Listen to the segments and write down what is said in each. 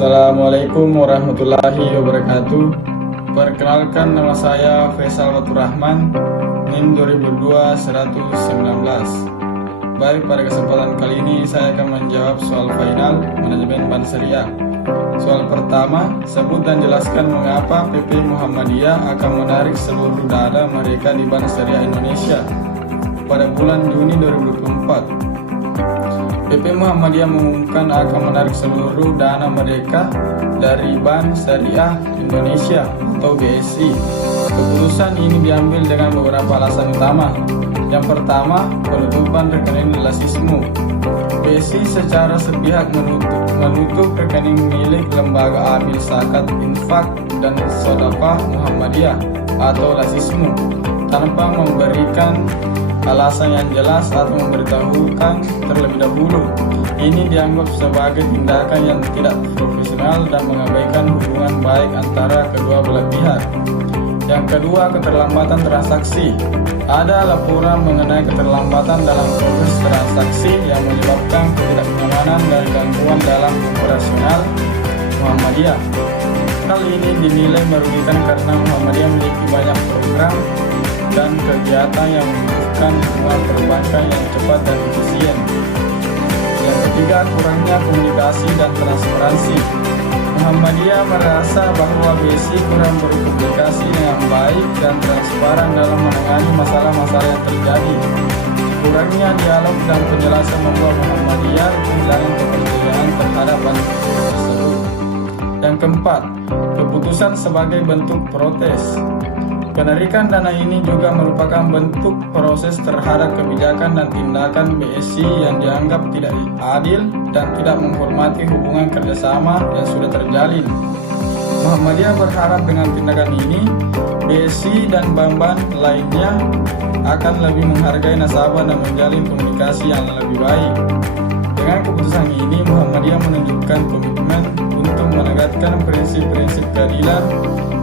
Assalamualaikum warahmatullahi wabarakatuh. Perkenalkan, nama saya Faisal Waturrahman, NIM 2002-119. Baik, pada kesempatan kali ini saya akan menjawab soal final manajemen bank syariah. Soal pertama, sebut dan jelaskan mengapa PP Muhammadiyah akan menarik seluruh dana mereka di Bank Syariah Indonesia pada bulan Juni 2024. PP Muhammadiyah mengumumkan akan menarik seluruh dana mereka dari Bank Syariah Indonesia atau BSI. Keputusan ini diambil dengan beberapa alasan utama. Yang pertama, penutupan rekening Lasismu. BSI secara sepihak menutup rekening milik Lembaga Amil Zakat Infak dan Sodaqah Muhammadiyah atau Lasismu tanpa memberikan alasan yang jelas atau memberitahukan terlebih dahulu. Ini dianggap sebagai tindakan yang tidak profesional dan mengabaikan hubungan baik antara kedua belah pihak. Yang kedua, keterlambatan transaksi. Ada laporan mengenai keterlambatan dalam proses transaksi yang menyebabkan ketidaknyamanan dan gangguan dalam operasional Muhammadiyah. Hal ini dinilai merugikan karena Muhammadiyah memiliki banyak program dan kegiatan yang membutuhkan hubungan perbankan yang cepat dan efisien. Yang ketiga, kurangnya komunikasi dan transparansi. Muhammadiyah merasa bahwa BSI kurang berkomunikasi dengan baik dan transparan dalam menangani masalah-masalah yang terjadi. Kurangnya dialog dan penjelasan membuat Muhammadiyah kehilangan kepercayaan terhadap bank tersebut. Yang keempat, keputusan sebagai bentuk protes. Penarikan dana ini juga merupakan bentuk proses terhadap kebijakan dan tindakan BSI yang dianggap tidak adil dan tidak menghormati hubungan kerjasama yang sudah terjalin. Muhammadiyah berharap dengan tindakan ini, BSI dan bank-bank lainnya akan lebih menghargai nasabah dan menjalin komunikasi yang lebih baik. Dengan keputusan ini, Muhammadiyah menunjukkan komitmen untuk menegakkan prinsip-prinsip keadilan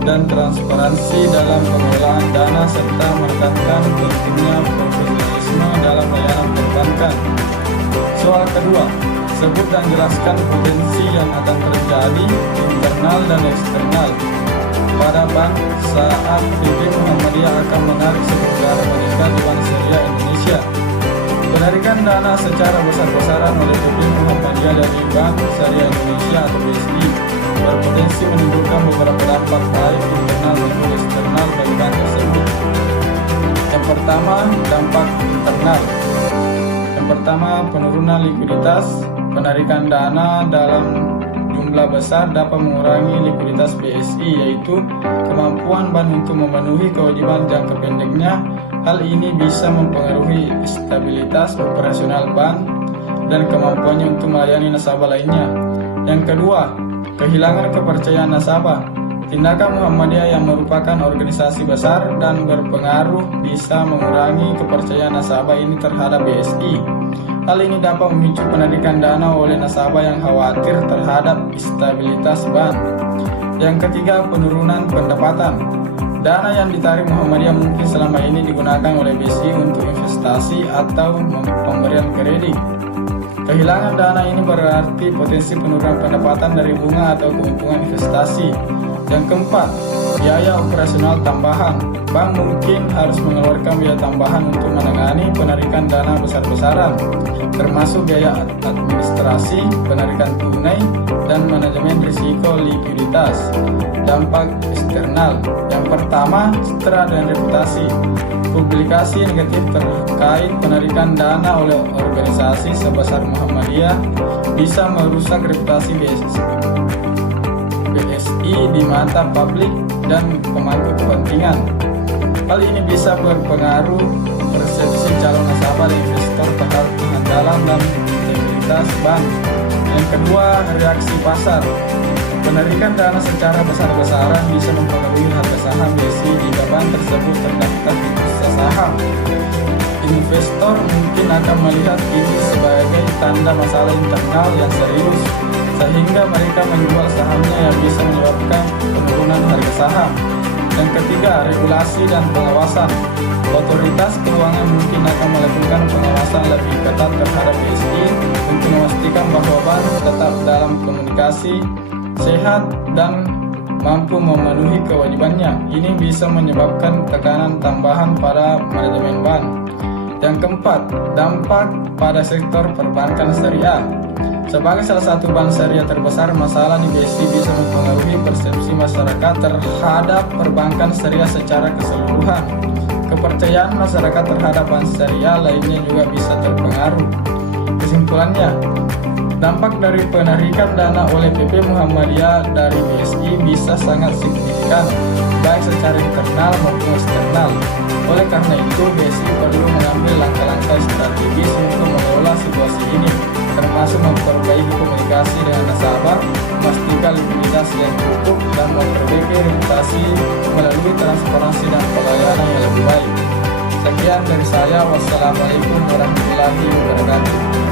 dan transparansi dalam pengelolaan dana serta menekankan pentingnya profesionalisme dalam layanan perbankan. Soal kedua, sebut dan jelaskan potensi yang akan terjadi internal dan eksternal pada bank saat PP Muhammadiyah akan menarik seluruh dana mereka di Bank Syariah Indonesia. Penarikan dana secara besar-besaran oleh PP Muhammadiyah dari Bank Syariah Indonesia atau BSI berpotensi menimbulkan beberapa dampak baik internal maupun eksternal bagi bank tersebut. Yang pertama, dampak internal. Yang pertama, penurunan likuiditas. Penarikan dana dalam jumlah besar dapat mengurangi likuiditas BSI, yaitu kemampuan bank untuk memenuhi kewajiban jangka pendeknya. Hal ini bisa mempengaruhi stabilitas operasional bank dan kemampuannya untuk melayani nasabah lainnya. Yang kedua, kehilangan kepercayaan nasabah. Tindakan Muhammadiyah yang merupakan organisasi besar dan berpengaruh bisa mengurangi kepercayaan nasabah ini terhadap BSI. Hal ini dapat memicu penarikan dana oleh nasabah yang khawatir terhadap stabilitas bank. Yang ketiga, penurunan pendapatan. Dana yang ditarik Muhammadiyah mungkin selama ini digunakan oleh BSI untuk investasi atau pemberian kredit. Kehilangan dana ini berarti potensi penurunan pendapatan dari bunga atau keuntungan investasi. Yang keempat, biaya operasional tambahan. Bank mungkin harus mengeluarkan biaya tambahan untuk menangani penarikan dana besar-besaran, termasuk biaya administrasi, penarikan tunai, dan manajemen risiko likuiditas. Dampak eksternal. Yang pertama, citra dan reputasi. Publikasi negatif terkait penarikan dana oleh organisasi sebesar Muhammadiyah bisa merusak reputasi BSI di mata publik dan pemangku kepentingan. Hal ini bisa berpengaruh persepsi calon nasabah dan investor terhadap kehandalan dan integritas bank. Yang kedua, reaksi pasar. Penarikan dana secara besar-besaran bisa mempengaruhi harga saham BSI jika bank tersebut terdaftar di bursa saham. Investor mungkin akan melihat ini sebagai tanda masalah internal yang serius, sehingga mereka menjual sahamnya yang bisa menyebabkan penurunan harga saham. Yang ketiga, regulasi dan pengawasan. Otoritas keuangan mungkin akan melakukan pengawasan lebih ketat terhadap BSI untuk memastikan bahwa bank tetap dalam komunikasi sehat, dan mampu memenuhi kewajibannya. Ini bisa menyebabkan tekanan tambahan pada manajemen bank. Yang keempat, dampak pada sektor perbankan syariah. Sebagai salah satu bank syariah terbesar, masalah di BSI bisa mempengaruhi persepsi masyarakat terhadap perbankan syariah secara keseluruhan. Kepercayaan masyarakat terhadap bank syariah lainnya juga bisa terpengaruh. Kesimpulannya, dampak dari penarikan dana oleh PP Muhammadiyah dari BSI bisa sangat signifikan, baik secara internal maupun eksternal. Oleh karena itu, BSI perlu mengambil langkah-langkah strategis untuk mengelola situasi ini, termasuk memperbaiki komunikasi dengan nasabah, memastikan likuiditas yang cukup, dan memperbaiki reputasi melalui transparansi dan pelayanan yang lebih baik. Sekian dari saya. Wassalamualaikum warahmatullahi wabarakatuh.